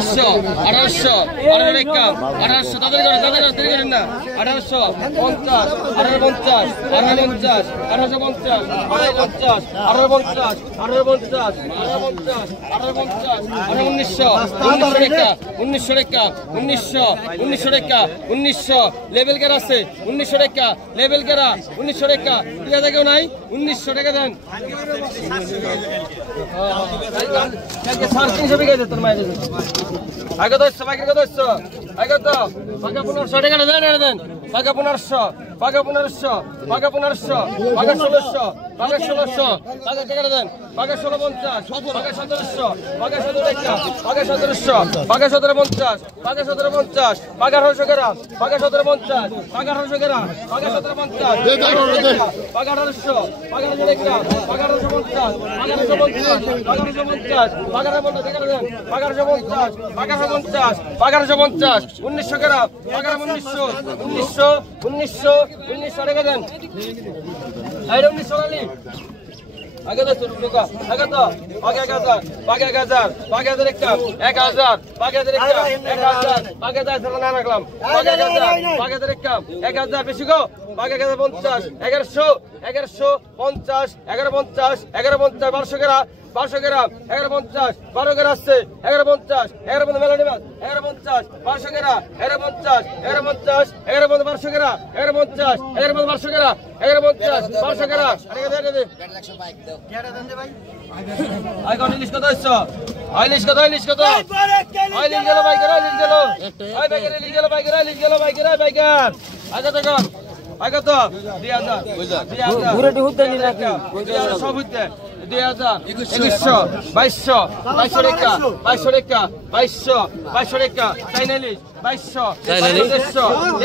1800 1800 1800 তাদের করে দেরি করেন না 1850 1850 1850 1850 1850 1850 1900 টাকা 1900 লেভেল গের আছে 1900 টাকা লেভেল গেরা 1900 টাকা ঠিক আছে কেউ নাই 1900 টাকা দেন আগে সার 300 বিঘা দে তোর মাইরে আগে তো সবাইকে কত হচ্ছে আগে তো পাকা 1500 টাকা দেন পাকা 1500 পাকা 1500 পাকা 1500 পাকা 1600 পাকা 1600 পাকা টাকা দেন পাকা 1650 পাকা 1700 পাকা 17 টাকা পাকা 1700 পাকা 1750 পাকা 1750 পাকা 1800 টাকা পাকা 1750 পাকা 1800 টাকা পাকা 1750 পাকা 1800 পাকা 1800 টাকা পাকা 1850 পাকা 1850 পাকা 1850 পাকা 1850 টাকা দেন পাকা 1850 পাকা 1850 পাকা 1850 1900 টাকা পাকা 1900 টাকা দেন আরে 1900 টাকা আগে তো রুকা আগে তো আগে 1000 আগে 1000 আগে 1000 একটা 1000 আগে 1000 একটা 1000 আগে 1000 না রাখলাম আগে 1000 আগে 1000 একটা 1000 বেশি গো আগে 50 1100 1150 1150 1150 1200 টাকা 1200 গ্রাম 1150 12 গ্রাম আছে 1150 1150 মেলা নিবাস 1150 1200 গ্রাম 1150 1150 1200 গ্রাম 1150 1200 গ্রাম 1150 1200 গ্রাম আরে দে কেডা দেন দে ভাই আইগন ইলিশ কত হইছো ইলিশ কত ইলিশ গেল ভাই গেল ইলিশ গেল ওই বাইকের ইলিশ গেল বাইকের বাইকার আগে তো আগে তো 2000 পুরোটি হুদ্দে নি রাখি সব হুদ্দে 2000 2100 2200 টাকা 2200 টাকা 2200 টাকা চাইনালিশ 2200 150 150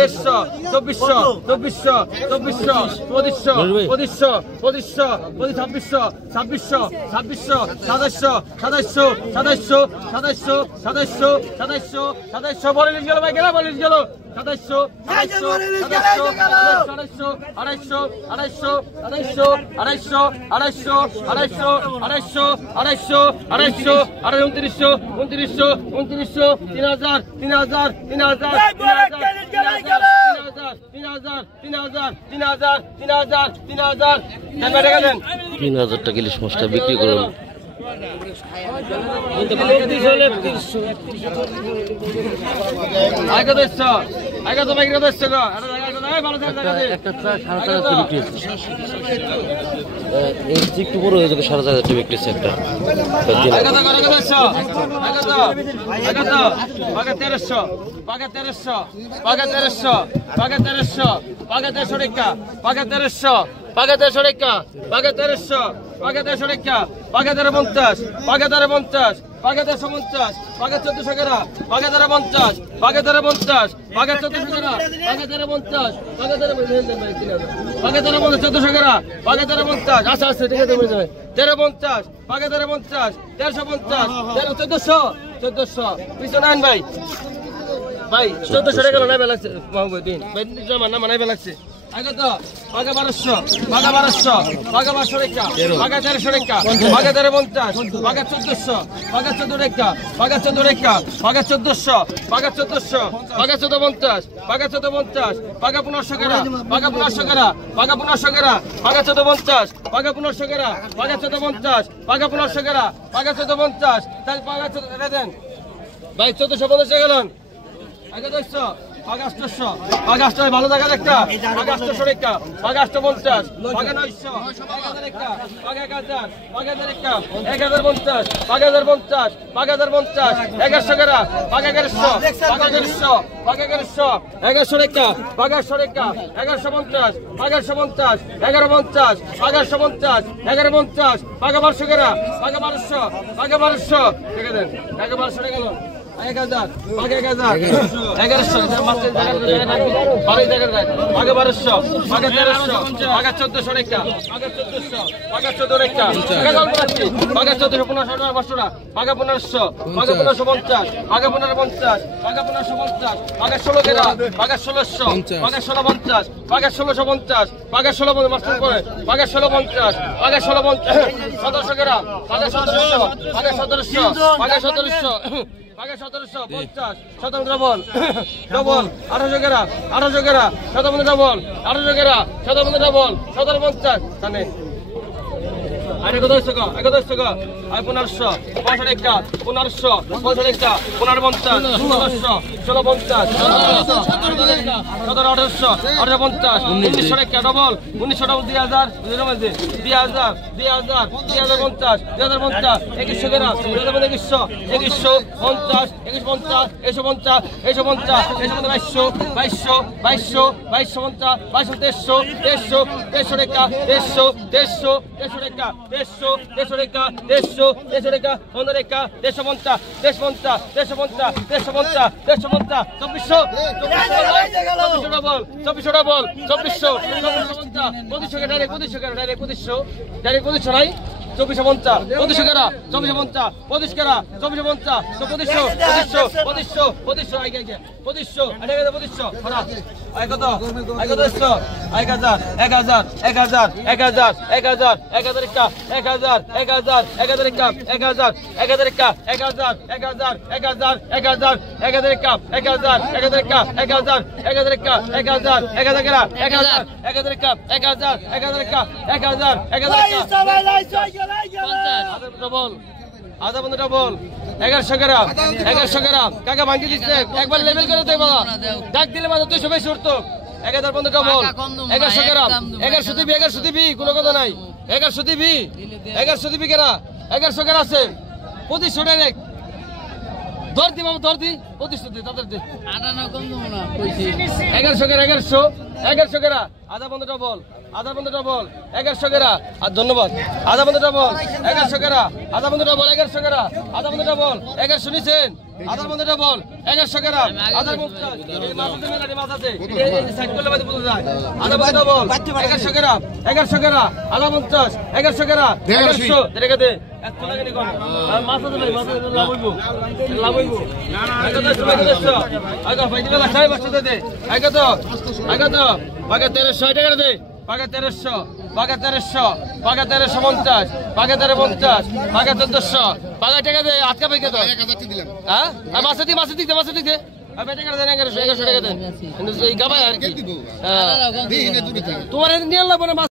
2400 2700 বলে গেল ভাই গেল বলে গেল 2700 3000 টাকা ইলিশ মাছটা বিক্রি করুন আগে তো বাইক একটা 4,500 একটু বড় হয়ে যাবে 4,500 বিক্রি একটা 1450 পিছনে আন ভাই 1400 টাকা নাই লাগছে দিন ভাই জমা মানাই লাগছে আগে তো পাগা 1200 পাগা 1200 টাকা পাগা 1300 টাকা পাগা 1350 পাগা 1400 পাগা 14 টাকা পাগা 14 টাকা পাগা 1400 পাগা 1400 পাগা 1450 পাগা 1450 পাগা 1500 টাকা পাগা 1500 টাকা পাগা 1500 টাকা পাগা 1450 পাগা 1500 টাকা পাগা 1450 পাগা 1500 টাকা পাগা 1450 তাহলে পাগা 14 টাকা দেন ভাই 1450 টাকা দেন আগে 200 800 ভালো জায়গা একটা 800 টাকা 850 900 1050 1050 1100 টাকা 1100 টাকা 1150 1150 1150 1150 পাগা 1200 টাকা পাগা 1200 টাকা দেন 1200 টাকা গেল 1000 পাগা 1000 1100 মাছের জায়গা বাড়ি জায়গা পাগা 1200 পাগা 1300 পাগা 1400 টাকা পাগা 1400 পাগা 14 টাকা পাগা 1450 পাগা 1500 পাগা 1550 পাগা 1550 পাগা 1550 পাগা 16 টাকা পাগা 1600 পাগা 1650 পাগা 1650 পাগা 16 মাস্টার করে পাগা 1650 পাগা 1650 1700 টাকা পাগা 1700 পাগা 1700 পাগা 1700 পাকে 1750 17 ডবল ডবল 1800 গেরা 1800 গেরা 17 ডবল 1800 গেরা 17 ডবল 1750 জানে আরে কত টাকা 1500 আর 1500 65 টাকা 1500 65 টাকা 1550 1600 1650 1700 1850 1900 টাকা ডবল 1900 ডবল 2000 2000 2050 2100 গেরা 2150 2150 2150 150 150 2200 150 টাকা 150 টাকা 150 টাকা 150 টাকা 15 টাকা 150 2400 ডবল 2400 ডাইরেক্ট 2500 নাই 2450 2500 গেরা 2450 25 গেরা 2450 2500 আগে 2500 আরে 2500 হরা আই কত 100 1000 1000 1000 1000 1000 1000 টাকা 1000 1000 1000 টাকা 1000 1000 টাকা 1000 1000 1000 1000 1000 টাকা 1000 1000 টাকা 1000 1000 টাকা 1000 1000 গেরা 1000 1000 টাকা 1000 1000 টাকা 1000 1000 টাকা আধা বন্ধ ডবল 1100 গ্রাম কাকা ভাঙি দিচ্ছে একবার লেভেল করে দেব ডাক দিলে মাত্র 200 বেশি উঠতো 1000 বন্ধ ডবল 1100 গ্রাম 1100 দিবি কোনো কথা নাই 1100 দিবি কেরা 1100 গ্রাম আছে 2500 ডাইরেক্ট দর দি মামা দর দি 2500 দি তাদের দে 1100 গ্রাম আধা বন্ধ ডবল 1100 গ্রাম আর ধন্যবাদ আধা বন্ধ ডবল 1100 গ্রাম আধা বন্ধ ডবল 1100 গ্রাম আধা বন্ধ ডবল 1100 নিছেন আধা বন্ধ ডবল 1100 গ্রাম আধা বন্ধ এই মাথাতে মেলাটি মাথাতে এই সাইড করলে বাদ বলে যায় আধা বন্ধ ডবল 1100 গ্রাম আধা 50 1100 গ্রাম 1100 দেখে দে এত লাগে নি কোন আর মাথাতে লাভ হইবো না আগা ভাই দিলে লাখাই বসতে দে আগা তো পাকে 1300 টাকা দে পাকে 1300 পাকে 1350 পাকে 1350 পাকে 1400 পাকে টাকা দে আটকা পাইকে তো 1000 টাকা দিলাম হ্যাঁ আর মাসে দে আমি টাকা দেন 1100 টাকা দেন এই গাবায় আর কি হ্যাঁ তোমার নিয়ে লাগবে না।